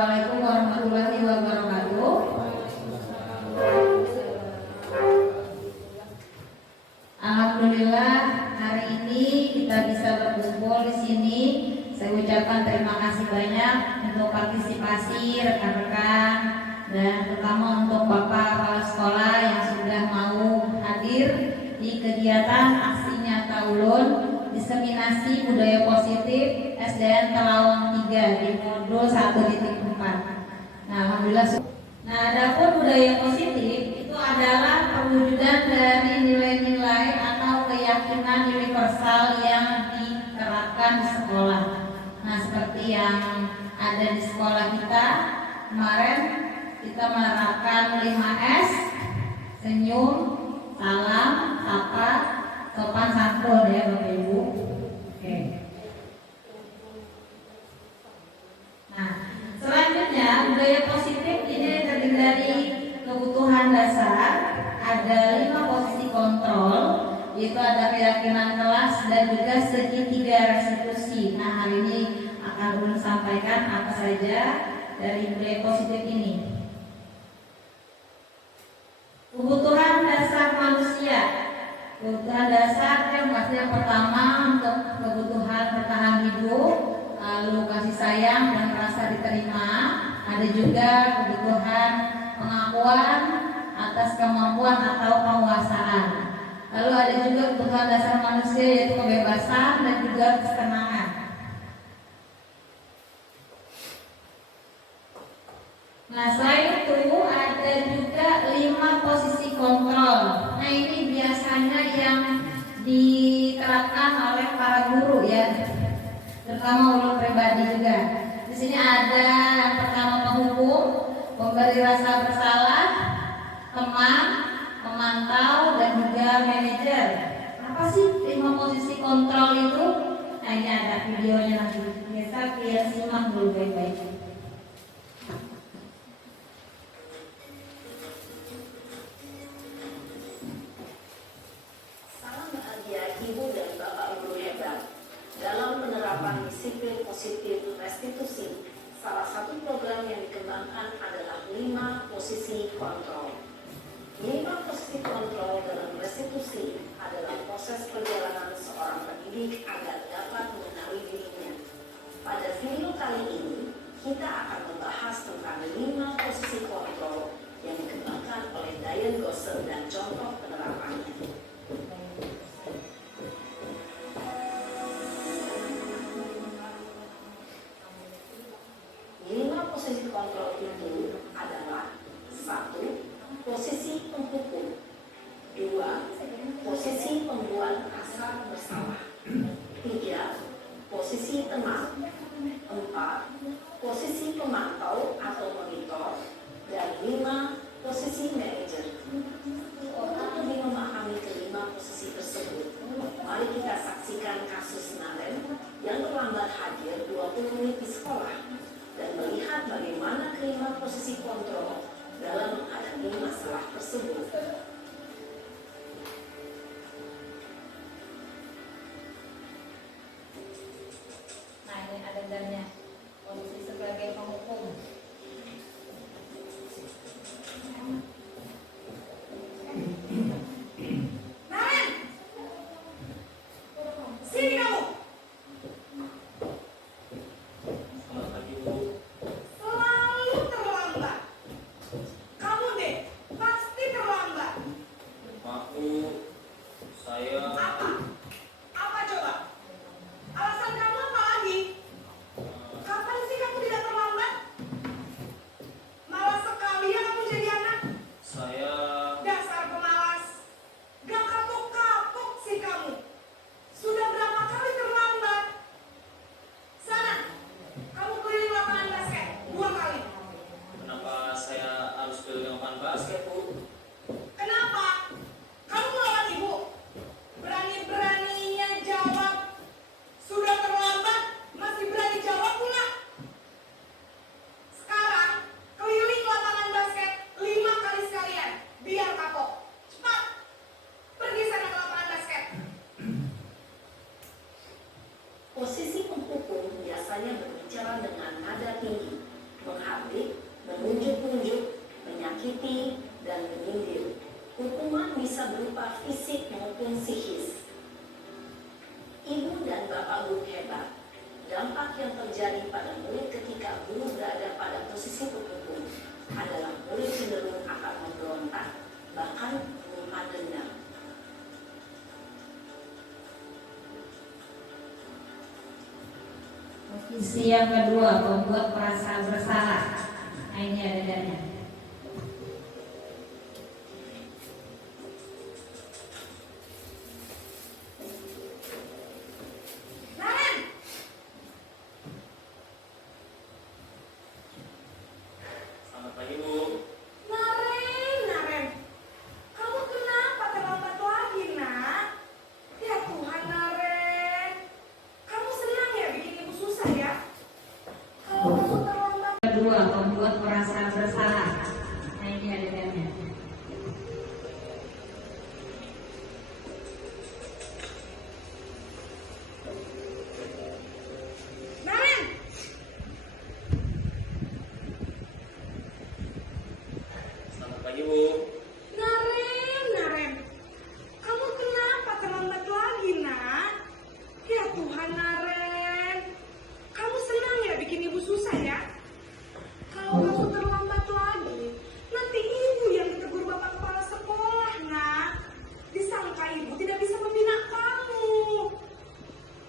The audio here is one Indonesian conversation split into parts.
Assalamualaikum warahmatullahi wabarakatuh. Alhamdulillah hari ini kita bisa berkumpul di sini. Saya ucapkan terima kasih banyak untuk partisipasi rekan-rekan dan terutama untuk Bapak Kepala Sekolah yang sudah mau hadir di kegiatan aksi nyata ulun diseminasi budaya positif SDN Telawang 3 di modul 1.4. Nah, alhamdulillah. Nah, adapun budaya positif itu adalah perwujudan dari nilai-nilai atau keyakinan universal yang diterapkan di sekolah. Nah, seperti yang ada di sekolah kita kemarin, kita menerapkan 5S: senyum, salam, sapa, sopan santun ya Bapak Ibu. Oke. Nah, selanjutnya budaya positif ini terdiri dari kebutuhan dasar, ada 5 posisi kontrol, yaitu ada keyakinan kelas dan juga segitiga restitusi. Nah, hari ini akan ulun sampaikan apa saja dari budaya positif ini. Kebutuhan dasar manusia. Kebutuhan dasar yang pasti yang pertama untuk kebutuhan bertahan hidup, lalu kasih sayang dan merasa diterima. Ada juga kebutuhan pengakuan atas kemampuan atau penguasaan. Lalu ada juga kebutuhan dasar manusia yaitu kebebasan dan juga kesenangan. Nah, selain itu ada juga 5 posisi kontrol. Nah, ini biasanya yang diterapkan oleh para guru ya, terutama ulun pribadi juga. Di sini ada yang pertama penghukum, pemberi rasa bersalah, teman, pemantau, dan juga manajer. Apa sih 5 posisi kontrol itu? Nah, ini ada videonya nanti. Biasa biar simak dulu baik-baik. Dalam penerapan disiplin positif restitusi, salah satu program yang dikembangkan adalah 5 posisi kontrol. 5 posisi kontrol dalam restitusi adalah proses perjalanan seorang pendidik agar dapat mengenali dirinya. Pada video kali ini, kita akan membahas tentang 5 posisi kontrol yang dikembangkan oleh Diane Gosser dan contoh penerapannya. Posisi kontrol itu adalah 1. Posisi penghukum, 2. Posisi pembuat rasa bersalah, 3. Posisi teman, 4. Posisi pemantau atau monitor, dan 5. Posisi manajer. Untuk lebih memahami kelima posisi tersebut, mari kita saksikan kasus Naren yang terlambat hadir 20 menit di sekolah dan melihat bagaimana kelima posisi kontrol dalam menghadapi masalah tersebut. Nah, ini adegannya. Posisi sebagai penghukum. Naren, sini kamu. Selalu terlambat. Kamu deh, pasti terlambat. Aku, saya Apa? Apa coba? Alasan kamu apa lagi? Kapan sih kamu tidak terlambat? Malas sekali ya kamu jadi anak. saya Dasar pemalas. Gak kapok-kapok sih kamu. Sudah berapa kali terlambat? Sana, kamu keliling lapangan basket 2 kali. kenapa saya harus keliling lapangan basket, Bu? Kenapa? Kamu melawan ibu? Berani-beraninya jawab. Sudah terlambat, masih berani jawab pula. Sekarang, keliling lapangan basket 5 kali sekalian. Biar kapok. Cepat. Pergi sana ke lapangan basket. Posisi penghukum biasanya berbicara dengan nada tinggi menghardik, menunjuk-nunjuk, menyakiti, dan menyindir. Hukuman bisa berupa fisik maupun psikis. Ibu dan bapak guru hebat. Dampak yang terjadi pada murid ketika guru berada pada posisi terhukum adalah murid cenderung akan memberontak, bahkan menyimpan dendam. Posisi yang kedua, membuat merasa bersalah. Nah, ini ada dadanya. Naren, Selamat pagi, Bu. Naren, kamu kenapa terlambat lagi, nak? Ya Tuhan, Naren, kamu senang ya bikin ibu susah ya? Kalau kamu terlambat, Kedua, membuat merasa bersalah. Nah, ini ada dadanya. Naren, Selamat pagi, Bu. Naren, kamu kenapa terlambat lagi, nak? Ya Tuhan, Naren, kamu senang ya bikin ibu susah ya? Kalau kamu terlambat lagi, nanti ibu yang ditegur bapak kepala sekolah, nak. Disangka ibu tidak bisa membina kamu.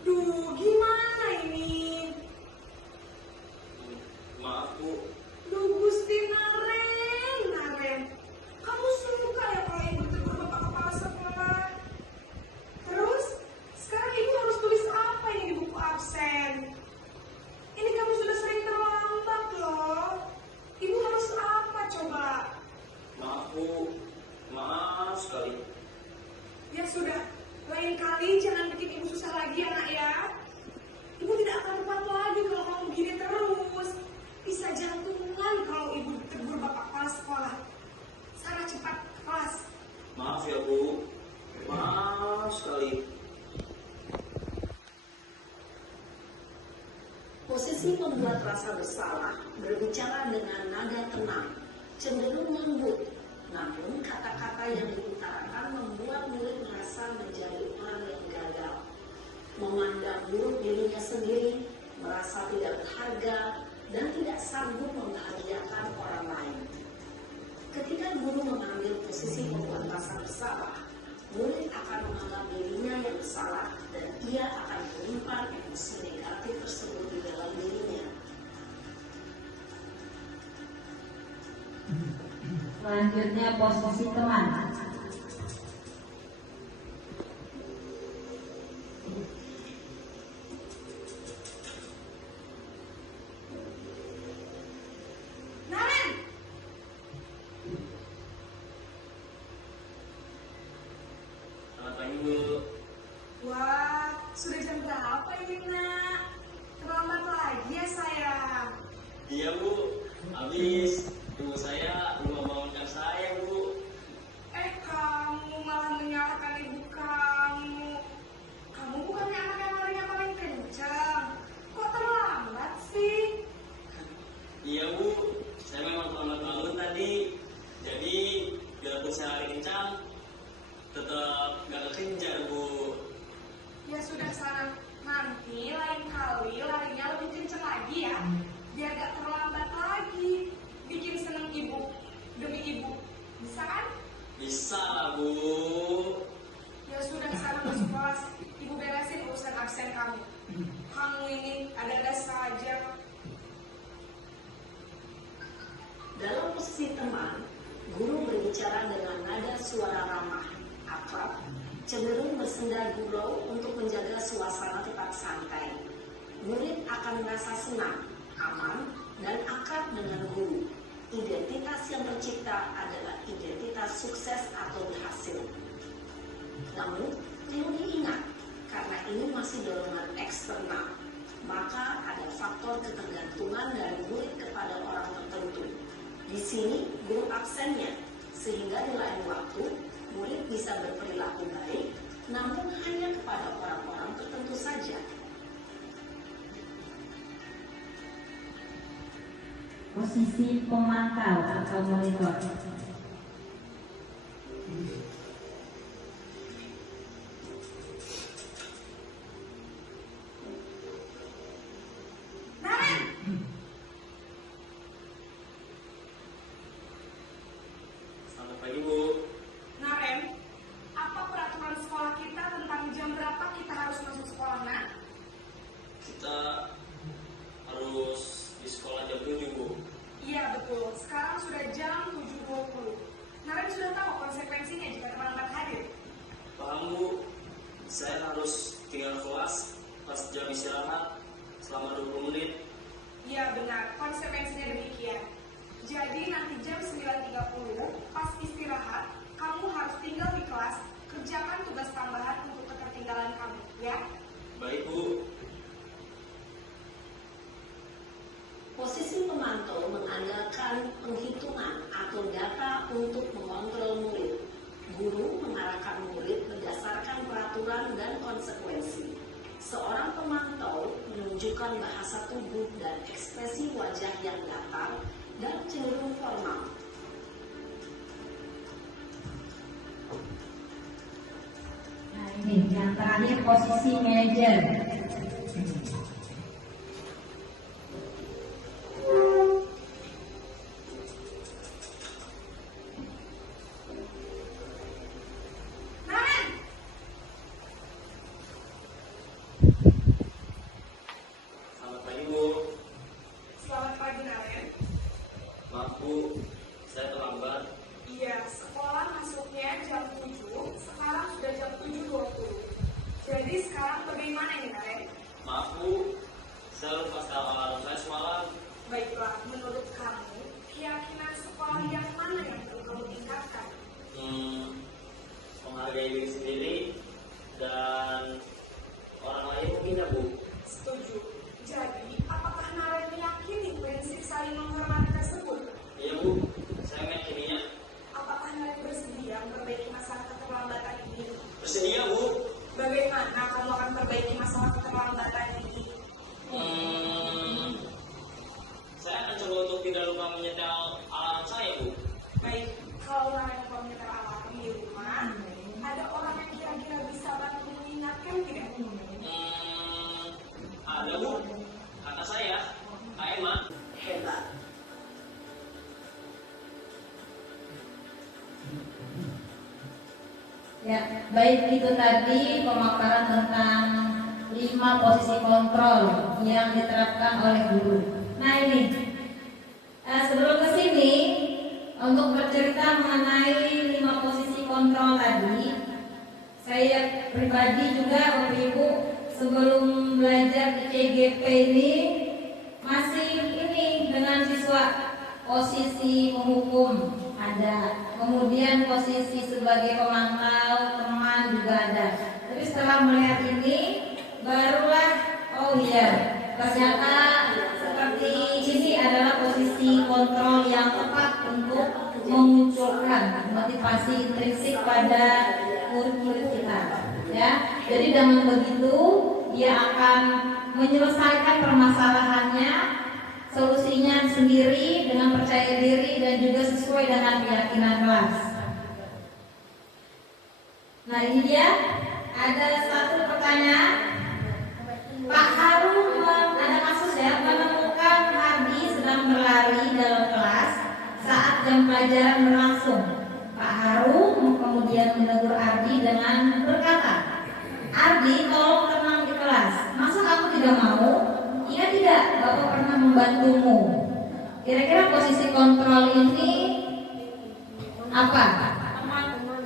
Duh, gimana ini? Maaf, Bu. Duh, Gusti Naren, kamu suka ya kalau ibu ditegur bapak kepala sekolah? Terus, sekarang ibu harus tulis apa ini di buku absen? Ini kamu sudah sering terlambat loh. Ibu harus apa coba? Maaf, Bu. Maaf sekali. Ya sudah, lain kali jangan bikin ibu susah lagi ya nak ya. Ibu tidak akan tepat lagi kalau kamu begini terus. Bisa jantungan kalau ibu ditegur bapak kepala sekolah. Sana cepat ke kelas. Maaf ya, Bu. Maaf sekali. Posisi membuat rasa bersalah berbicara dengan nada tenang, cenderung lembut, namun kata-kata yang diutarakan membuat murid merasa menjadi orang yang gagal, memandang buruk dirinya sendiri, merasa tidak berharga, dan tidak sanggup membahagiakan orang lain. Ketika guru mengambil posisi membuat rasa bersalah, murid akan menganggap dirinya yang salah dan ia akan menyimpan emosi negatif tersebut di dalam dirinya. Selanjutnya, posisi teman. Naren, Selamat pagi, Bu. wah sudah jam berapa ini nak? Terlambat lagi ya sayang. Iya, Bu. Habis ibu saya belum membangunkan saya, Bu. Kamu malah menyalahkan ibu kamu. Kamu bukannya anak yang larinya paling kencang. Kok terlambat sih? Iya, Bu. Saya memang terlambat bangun tadi. Jadi, biarpun saya lari kencang, tetap gak kekejar, Bu. Ya sudah sana. Nanti lain kali larinya lebih kencang lagi ya. Biar gak terlambat lagi. Bikin seneng ibu. Demi ibu. Bisa kan? Bisa lah, Bu. Ya sudah sana masuk kelas. Ibu beresin urusan absen kamu. Kamu ini ada-ada saja. Dalam posisi teman, guru berbicara dengan nada suara ramah, akrab, cenderung bersenda gurau untuk menjaga suasana tetap santai. Murid akan merasa senang, aman, dan akrab dengan guru. Identitas yang tercipta adalah identitas sukses atau berhasil. Namun, perlu diingat, karena ini masih dorongan eksternal, maka ada faktor ketergantungan dari murid kepada orang tertentu. Di sini, guru absennya, sehingga di lain waktu, murid bisa berperilaku baik, namun hanya kepada orang-orang tertentu saja. posisi pemantau atau monitor. Naren, Selamat pagi Bu. Naren, apa peraturan sekolah kita tentang jam berapa kita harus masuk sekolah, Nak? Kita harus di sekolah jam 7 Bu. Iya betul, sekarang sudah jam 7.20. Naren sudah tahu konsekuensinya jika terlambat hadir. Paham Bu, saya harus tinggal kelas pas jam istirahat selama 20 menit. Iya benar, konsekuensinya demikian. Jadi nanti jam 9.30 pas istirahat, kamu harus tinggal di kelas, kerjakan tugas tambahan untuk ketertinggalan kamu, ya? Baik Bu. Posisi pemantau mengandalkan penghitungan atau data untuk mengontrol murid. Guru mengarahkan murid berdasarkan peraturan dan konsekuensi. Seorang pemantau menunjukkan bahasa tubuh dan ekspresi wajah yang datar dan cenderung formal. Nah ini yang terakhir posisi manajer. Naren, Selamat pagi Bu. selamat pagi Naren. Maaf Bu, saya terlambat. Iya, sekolah masuknya jam 7, sekarang sudah jam 7.20. Jadi sekarang bagaimana ini Naren? Maaf Bu, saya lupa setel alarm saya semalam. Baiklah, menurut kamu, keyakinan sekolah yang mana yang perlu kamu tingkatkan? Menghargai diri sendiri dan orang lain mungkin ya Bu. Setuju. Jadi, apakah Naren meyakini prinsip saling menghormati tersebut? Iya Bu, saya meyakininya. Apakah Naren bersedia memperbaiki masalah keterlambatan ini? Bersedia Bu. Bagaimana kamu akan memperbaiki masalah keterlambatan ini? Saya akan coba untuk tidak lupa menyetel alarm saya Bu. Baik, kalau Naren lupa menyetel alarm di rumah, ada orang yang kira-kira bisa bantu mengingatkan tidak? Ada Bu, kata saya, Kak Emma. Hebat. Ya, baik itu tadi pemaparan tentang 5 posisi kontrol yang diterapkan oleh guru. Nah ini, sebelum ke sini untuk bercerita mengenai 5 posisi kontrol tadi, saya pribadi juga Bapak Ibu sebelum belajar di CGP ini masih ini dengan siswa posisi penghukum ada, kemudian posisi sebagai pemantau teman juga ada. Tapi setelah melihat ini barulah oh iya ternyata seperti ini adalah posisi kontrol yang tepat untuk memunculkan motivasi intrinsik pada murid-murid kita. Ya, jadi dengan begitu dia akan menyelesaikan permasalahannya, solusinya sendiri dengan percaya diri dan juga sesuai dengan keyakinan kelas. Nah ini dia, ada satu pertanyaan. Pak Harum ada kasus ya, menemukan Hardi sedang berlari dalam kelas saat jam pelajaran berlangsung. Pak Harum kemudian menegur Ardi dengan berkata, Ardi tolong tenang di kelas, masa kamu tidak mau? Iya tidak, Bapak pernah membantumu. Kira-kira posisi kontrol ini apa?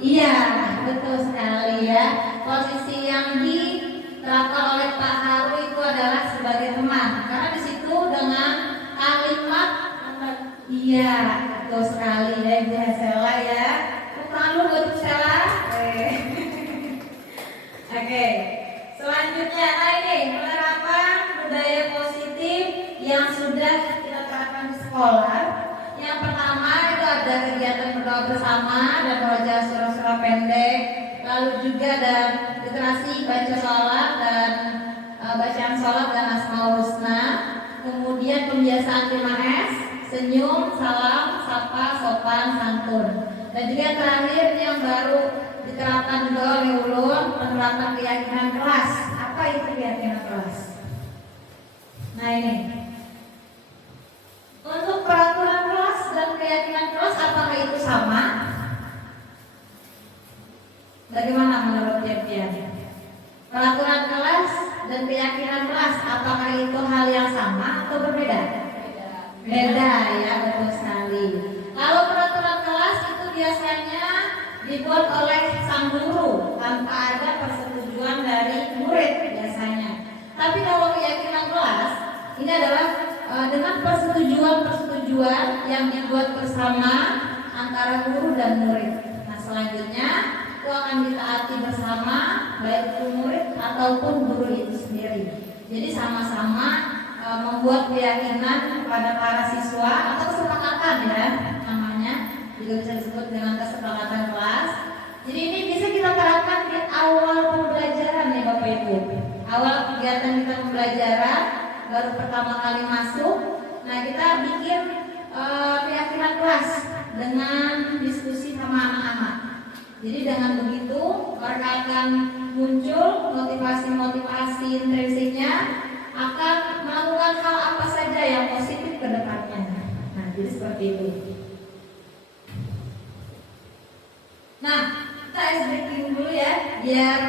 Iya, betul sekali ya. Posisi yang diterapkan oleh Pak Haru itu adalah sebagai teman. Karena di situ dengan kalimat iya, betul sekali ya Ibu Hesela ya. Bukan lu buat Ibu Hesela. Oke. Selanjutnya, nah ini penerapan budaya positif yang sudah kita terapkan di sekolah. Yang pertama itu ada kegiatan berdoa bersama dan membaca surah-surah pendek, lalu juga ada literasi baca sholat dan bacaan sholat dan asmaul husna, kemudian pembiasaan 5S senyum, salam, sapa, sopan, santun. Dan juga yang terakhir ini yang baru diterapkan juga oleh ulun, penerapan keyakinan kelas. Apa itu keyakinan kelas? Nah ini, untuk peraturan kelas dan keyakinan kelas apakah itu sama? Bagaimana menurut Tian? Peraturan kelas dan keyakinan kelas apakah itu hal yang sama atau berbeda? Beda ya, betul sekali. Kalau peraturan kelas itu biasanya dibuat oleh sang guru tanpa ada persetujuan dari murid biasanya. Tapi kalau keyakinan kelas ini adalah dengan persetujuan yang dibuat bersama antara guru dan murid. Nah selanjutnya itu akan ditaati bersama baik itu murid ataupun guru itu sendiri. Jadi sama-sama membuat keyakinan kepada para siswa atau kesepakatan ya namanya, juga bisa disebut dengan kesepakatan kelas. Jadi ini bisa kita terapkan di awal pembelajaran nih Bapak Ibu. Awal kegiatan kita pembelajaran baru pertama kali masuk. Nah kita bikin keyakinan kelas dengan diskusi sama anak-anak. Jadi dengan begitu mereka akan muncul motivasi-motivasi intrinsiknya, akan melakukan hal apa saja yang positif ke depannya. Nah jadi seperti itu. Nah kita ice breaking dulu ya, biar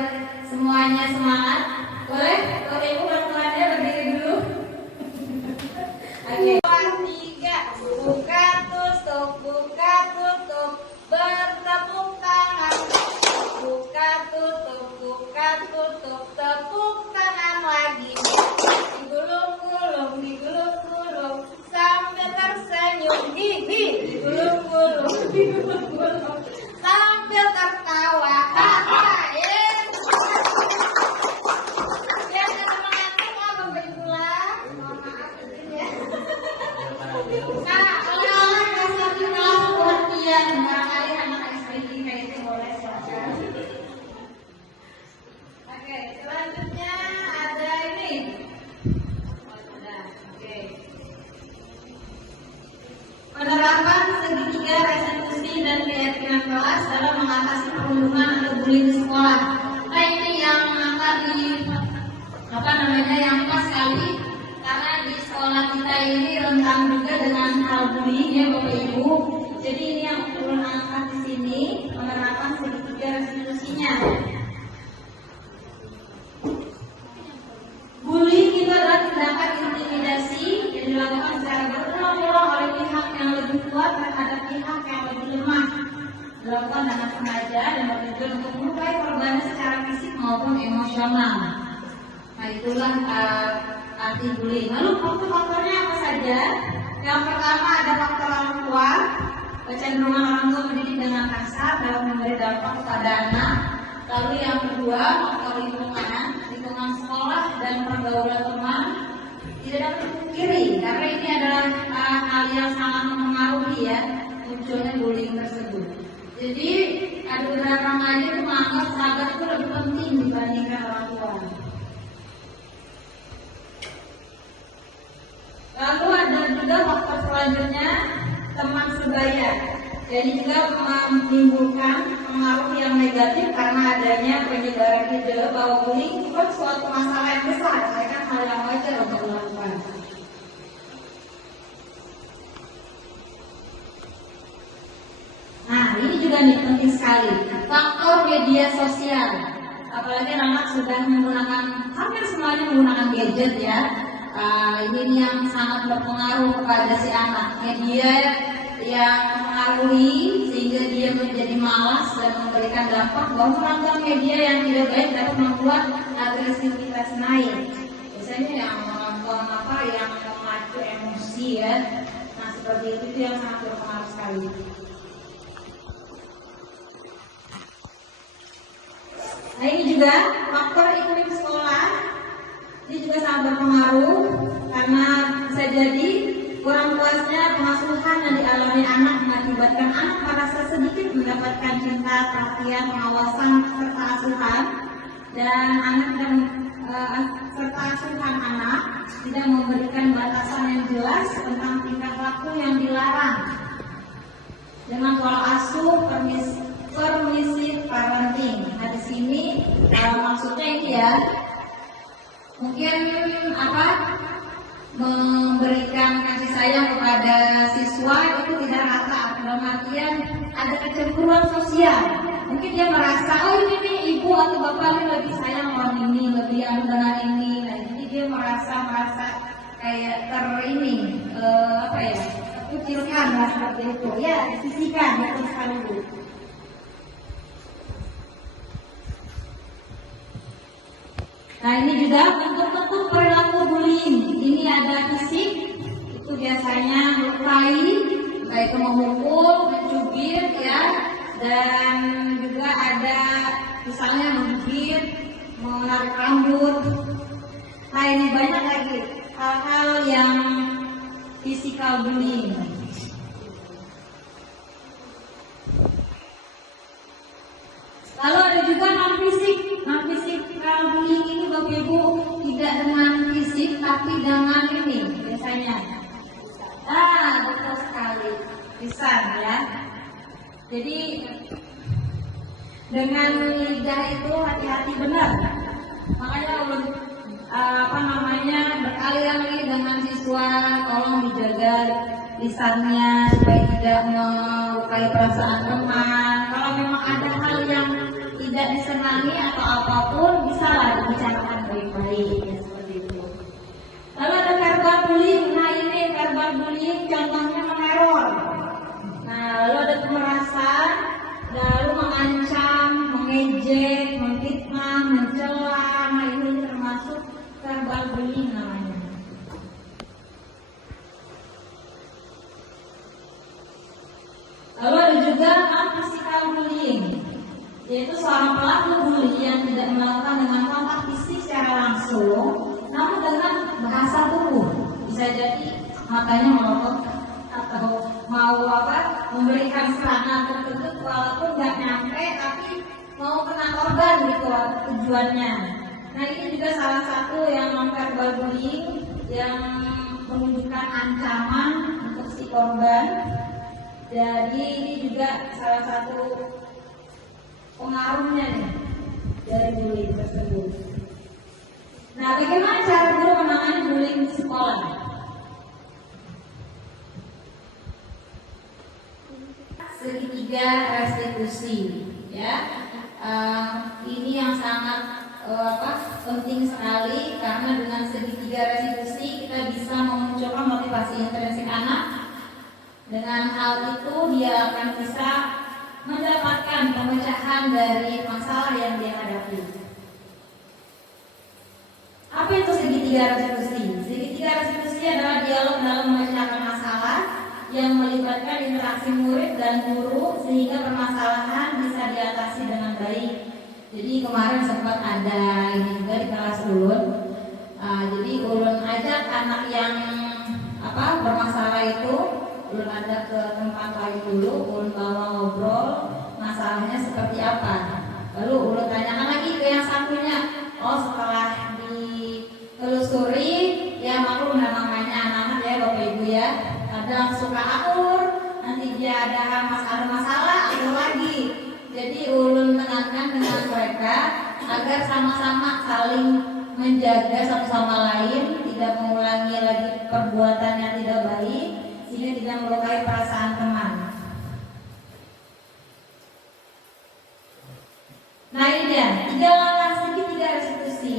semuanya semangat. Boleh? Bapak Ibu bantuannya berdiri dulu. Oke. 2, 3, buka tutup, bertepuk tangan. Buka tutup, tepuk tangan lagi. Digulung-gulung, sambil tersenyum. Digulung-gulung, sambil tertawa. Biar semangatnya mau berpulang. Mohon maaf izin ya. Nah, oleh-oleh kasih kita buat dia. Barangkali anak SPG kayak itu boleh silakan. Oke, selanjutnya ada ini. Oke. Penerapan segitiga restitusi dan keyakinan kelas dalam mengatasi perundungan atau bullying di sekolah. Nah ini yang akan yang pas sekali karena di sekolah kita ini rentan juga dengan hal bullying ya Bapak Ibu. Jadi ini yang ulun angkat di sini, penerapan segitiga restitusinya. Bullying itu adalah tindakan intimidasi yang dilakukan secara berulang-ulang oleh pihak yang lebih kuat terhadap pihak yang lebih lemah, dilakukan dengan sengaja dan bertujuan untuk melukai korbannya secara fisik maupun emosional. Nah itulah arti bullying. Lalu faktor-faktornya apa saja? Yang pertama ada faktor orang tua, kecenderungan orang tua mendidik dengan kasar dalam memberi dampak kepada anak. Lalu yang kedua faktor lingkungan sekolah dan pergaulan teman tidak dapat dipungkiri karena ini adalah hal yang sangat mempengaruhi ya munculnya bullying tersebut. Jadi ada beberapa remaja itu menganggap sahabat itu lebih penting dibandingkan orang tua. Lalu ada juga faktor selanjutnya teman sebaya. Jadi juga menimbulkan pengaruh yang negatif karena adanya penyebaran ide bahwa bullying bukan suatu masalah yang besar, mereka hal yang wajar untuk dilakukan. Nah ini juga nih penting sekali faktor media sosial. Apalagi anak sudah menggunakan, hampir semuanya menggunakan gadget ya. Ini yang sangat berpengaruh kepada si anak. Media yang mempengaruhi sehingga dia menjadi malas dan memberikan dampak bahwa menonton media yang tidak baik dapat membuat agresivitas naik. Biasanya yang menonton yang memacu emosi ya. Nah seperti itu yang sangat berpengaruh sekali. Nah ini juga faktor iklim sekolah. Ini juga sangat berpengaruh karena bisa jadi kurang puasnya pengasuhan yang dialami anak mengakibatkan anak merasa sedikit mendapatkan cinta, perhatian, pengawasan serta asuhan, dan anak dan serta asuhan anak tidak memberikan batasan yang jelas tentang tingkah laku yang dilarang dengan pola asuh permisif parenting. Nah di sini maksudnya ini ya, mungkin memberikan kasih sayang kepada siswa itu tidak rata, dalam artian ada kecemburuan sosial. Mungkin dia merasa, oh ini nih ibu atau bapak ini lebih sayang orang ini, lebih anu dengan ini. Nah jadi dia merasa kayak kucilkan lah seperti itu. Ya disisihkan, betul sekali Bu. Nah ini juga bentuk-bentuk perilaku bullying. Ini ada fisik, itu biasanya melukai, entah itu memukul, mencubit ya, dan juga ada misalnya menggigit, menarik rambut. Nah ini banyak lagi hal-hal yang physical bullying. Lalu ada juga non fisik bullying ini Bapak Ibu tidak dengan fisik tapi dengan ini biasanya. Betul sekali, lisan ya. Jadi dengan lidah itu hati-hati benar. Makanya berkali-kali dengan siswa tolong dijaga lisannya supaya tidak melukai perasaan teman. Kalau memang ada hal yang tidak disenangi atau apapun, bisa lah dibicarakan baik-baik ya, seperti itu. Lalu ada verbal bullying. Nah ini verbal bullying contohnya meneror. Nah lalu ada pemerasan, lalu mengancam, mengejek, memfitnah, mencela. Nah ini termasuk verbal bullying namanya. Lalu ada juga non-physical bullying, yaitu seorang pelaku bully yang tidak melakukan dengan kontak fisik secara langsung, namun dengan bahasa tubuh. Bisa jadi matanya melotot atau mau memberikan serangan tertentu walaupun nggak nyampe, tapi mau kena korban gitu tujuannya. Nah ini juga salah satu yang non-verbal bullying yang menunjukkan ancaman untuk si korban. Jadi ini juga salah satu pengaruhnya nih dari bullying tersebut. Nah, bagaimana cara guru menangani bullying di sekolah? Segitiga restitusi, ya. Ini yang sangat penting sekali karena dengan segitiga restitusi kita bisa memunculkan motivasi intrinsik anak. Dengan hal itu dia akan bisa mendapatkan pemecahan dari masalah yang dia hadapi. Apa itu segitiga restitusi? Segitiga restitusi adalah dialog dalam memecahkan masalah yang melibatkan interaksi murid dan guru sehingga permasalahan bisa diatasi dengan baik. Jadi kemarin sempat ada ini juga di kelas Ulun. Jadi Ulun ajak anak yang bermasalah itu, Ulun ada ke tempat lain dulu, Ulun bawa ngobrol masalahnya seperti apa. Lalu Ulun tanyakan lagi ke yang satunya. Setelah ditelusuri, ya maklum namanya anak-anak ya Bapak Ibu ya, kadang suka akur, nanti dia ada masalah akur lagi. Jadi Ulun tekankan dengan mereka agar sama-sama saling menjaga satu sama lain, tidak mengulangi lagi perbuatan yang tidak baik, sehingga tidak melukai perasaan teman. Nah ini dia, 3 langkah segitiga restitusi.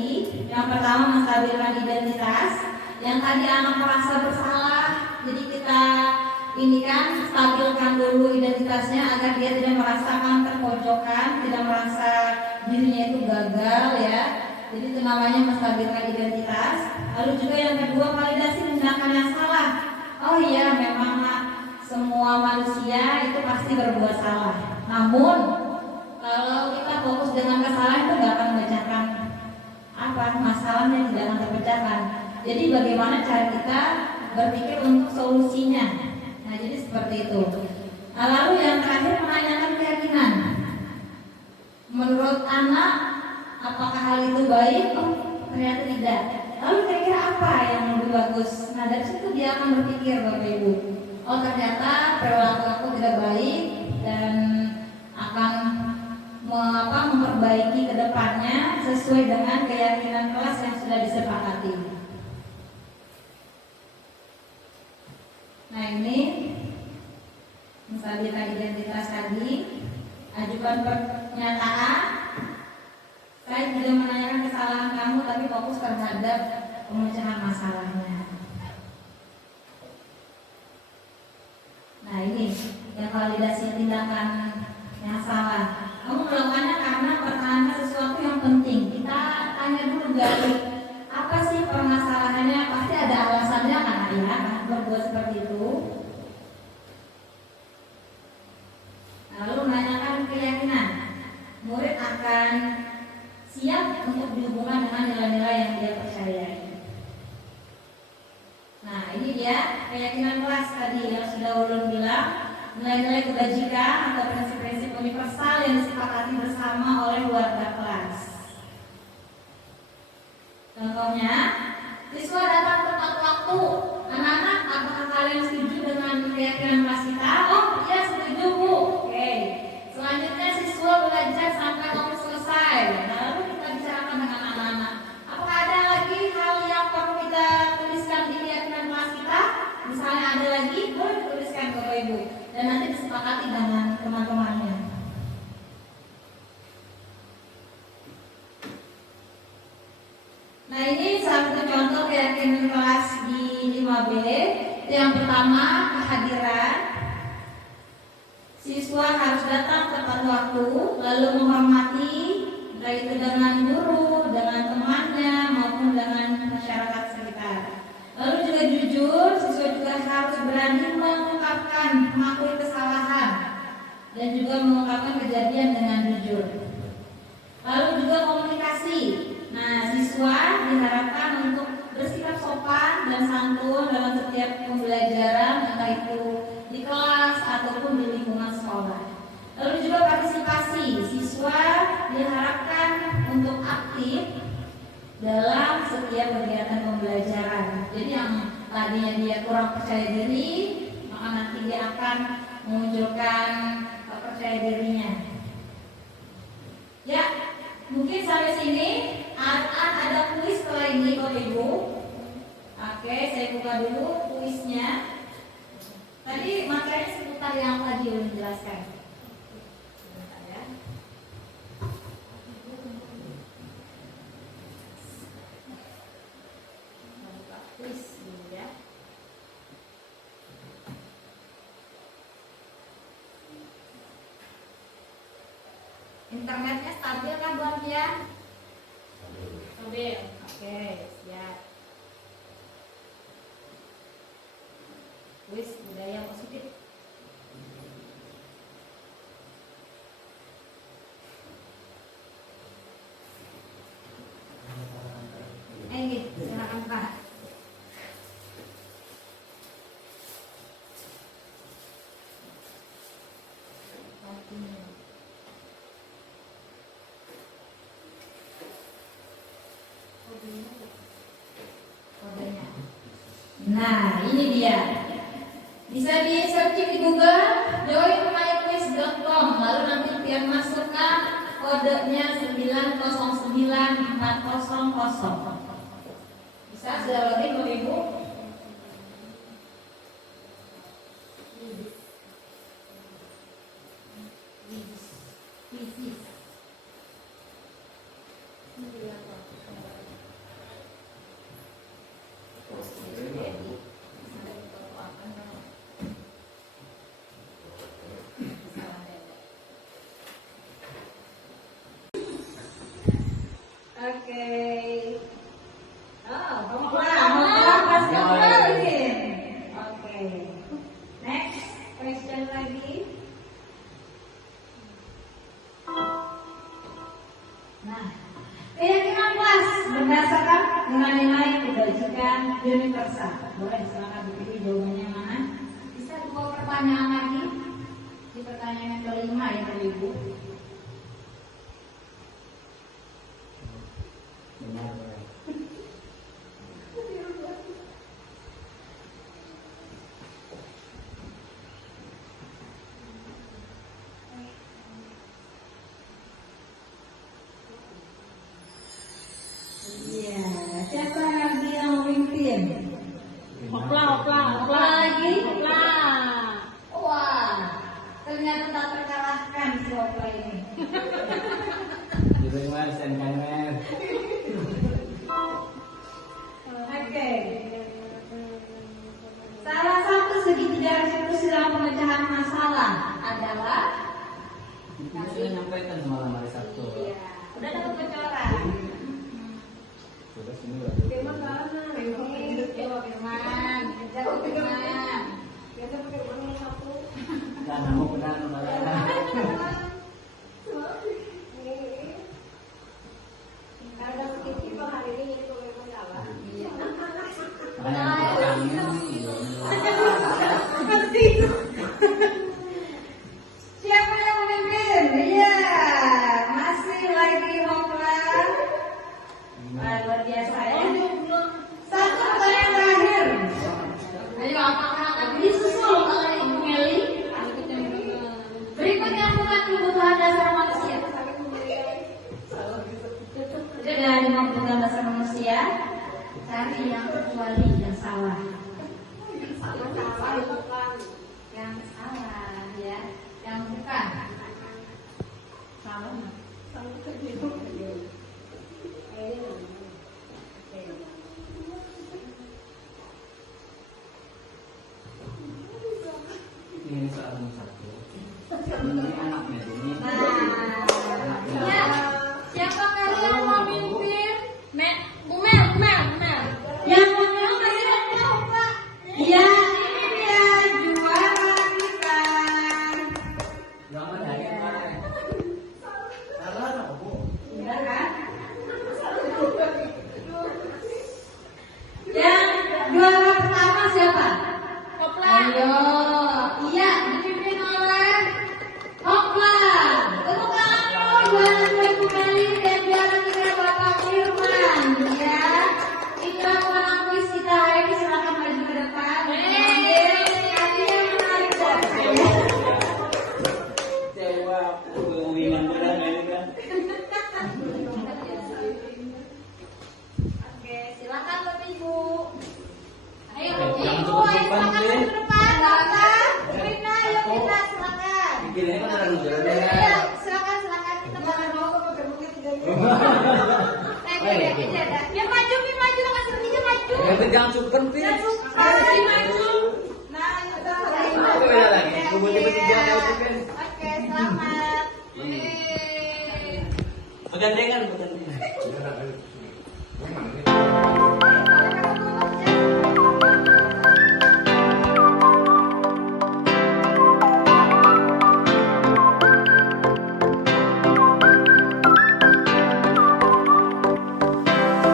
Yang pertama menstabilkan identitas. Yang tadi anak merasa bersalah, jadi kita stabilkan dulu identitasnya agar dia tidak merasakan terpojokan, tidak merasa dirinya itu gagal ya. Jadi itu namanya menstabilkan identitas. Lalu juga yang kedua, validasi tindakan yang salah. Oh iya, memang semua manusia itu pasti berbuat salah. Namun kalau kita fokus dengan kesalahan itu nggak akan memecahkan masalahnya, tidak akan terpecahkan. Jadi bagaimana cara kita berpikir untuk solusinya. Nah jadi seperti itu. Lalu yang terakhir, menanyakan keyakinan. Menurut anak, apakah hal itu baik? Ternyata tidak. Lalu kira-kira apa yang lebih bagus? Nah dari dia akan berpikir Bapak Ibu, oh ternyata perilaku aku tidak baik dan akan memperbaiki ke depannya sesuai dengan keyakinan kelas yang sudah disepakati. Nah ini menstabilkan identitas tadi, ajukan pernyataan. Saya tidak menanyakan kesalahan kamu, tapi fokus terhadap pemecahan masalahnya. Nah ini yang validasi tindakan yang salah. Kamu melakukannya karena pertahanan sesuatu yang penting. Kita tanya dulu Gali, apa sih permasalahannya? Pasti ada alasannya kan ya, berbuat seperti itu. Lalu menanyakan keyakinan. Murid akan siap untuk dihubungkan dengan nilai-nilai yang dia percayai. Nah ini dia keyakinan kelas tadi yang sudah ulun bilang, nilai-nilai kebajikan atau prinsip-prinsip universal yang disepakati bersama oleh warga kelas. Contohnya, siswa datang tepat waktu. Anak-anak, apakah kalian setuju dengan keyakinan kelas kita? Oh iya setuju Bu. Oke. Selanjutnya siswa belajar sampai waktu selesai. Lalu kita bicarakan dengan anak-anak. Apakah ada lagi hal yang perlu kita tuliskan di keyakinan kelas kita? Misalnya ada lagi, boleh dituliskan Bapak Ibu. Dan nanti disepakati dengan teman-temannya. Nah ini salah satu contoh keyakinan kelas di 5B. Yang pertama, kehadiran. Siswa harus datang tepat waktu, lalu menghormati, baik itu dengan guru, dengan temannya, maupun dengan masyarakat sekitar. Lalu juga jujur, siswa juga harus berani mengakui kesalahan dan juga mengungkapkan kejadian dengan jujur. Lalu juga komunikasi. Nah, siswa diharapkan untuk bersikap sopan dan santun dalam setiap pembelajaran, entah itu di kelas ataupun di lingkungan sekolah. Lalu juga partisipasi. Siswa diharapkan untuk aktif dalam setiap kegiatan pembelajaran. Jadi yang tadinya dia kurang percaya diri, maka nanti dia akan memunculkan percaya dirinya. Ya, mungkin sampai sini. Ada kuis setelah ini Bapak Ibu. Oke, saya buka dulu kuisnya. Tadi materinya seputar yang tadi udah dijelaskan. Sebentar ya. Buka kuis dulu ya. Internetnya stabil kan buat ya? Stabil. Oke, siap. Kuis budaya positif. Silakan Pak. Nah, ini dia. Bisa di searching di Google, joinmyquiz.com. Lalu nanti biar masukkan kodenya 909400. Bisa sudah login Bapak Ibu? Oke. Oh, kamu pas kembali. Oke. Next question lagi. Nah, keyakinan kelas berdasarkan nilai-nilai kebajikan universal. Boleh silakan dipilih jawabannya mana? Bisa 2 pertanyaan lagi. Di pertanyaan yang kelima ya Ibu. memecahkan masalah adalah Kita sudah nyampaikan semalam hari Sabtu. iya, udah dapat bocoran. Sudah sini udah. Firman mana? Jawab Firman, jawab Firman. Biasa pakai uang yang satu. Dan kamu benar kembali. Kalau dapat kiki bang hari ini jadi pemain kalah. Siapa yang memimpin? Iya, masih lagi Hoplan. Luar biasa ya. Satu pertanyaan terakhir. Ayo, apakah akan disusul oleh Ibu Meli? Berikut yang bukan kebutuhan dasar manusia. Sudah ada kebutuhan dasar manusia. Cari yang kecuali yang salah. Yang salah ya, yang bukan. Salah. Ini soal nomor 1. Ini anaknya ini. Ya, siapa kalian yang mau mimpin? Bu Mel. Yang mau mimpin? Ya, ini dia juara kita. Jangan dari kemarin. Salah aku. Benar kan? Yang juara pertama siapa? Ayo, iya dipimpin oleh Hoplan. Tepuk tangan dulu juara 2 Ibu Meli dan juara 3 Bapak Firman. Ya, kita menang kuis kita hari ini, silakan maju ke depan. Hadiah menarik buat saya. Sewa aku pengumuman benar ini kan. Oke, silakan Bapak Ibu. Ayo Jangan Ibu, ayo cepat-cepat, silakan Bre. maju ke depan. Silakan. Rina, ayo kita silakan. Pikirnya kan orang jalan Ayo, silakan kita jangan mau pakai bukit tiga. Yang maju, kasih bertiga maju. Ya pegang super pin. Kasih maju. Nah, itu Aku beda lagi. Kumpul di bertiga ya, oke. Oke, selamat. Pegandengan.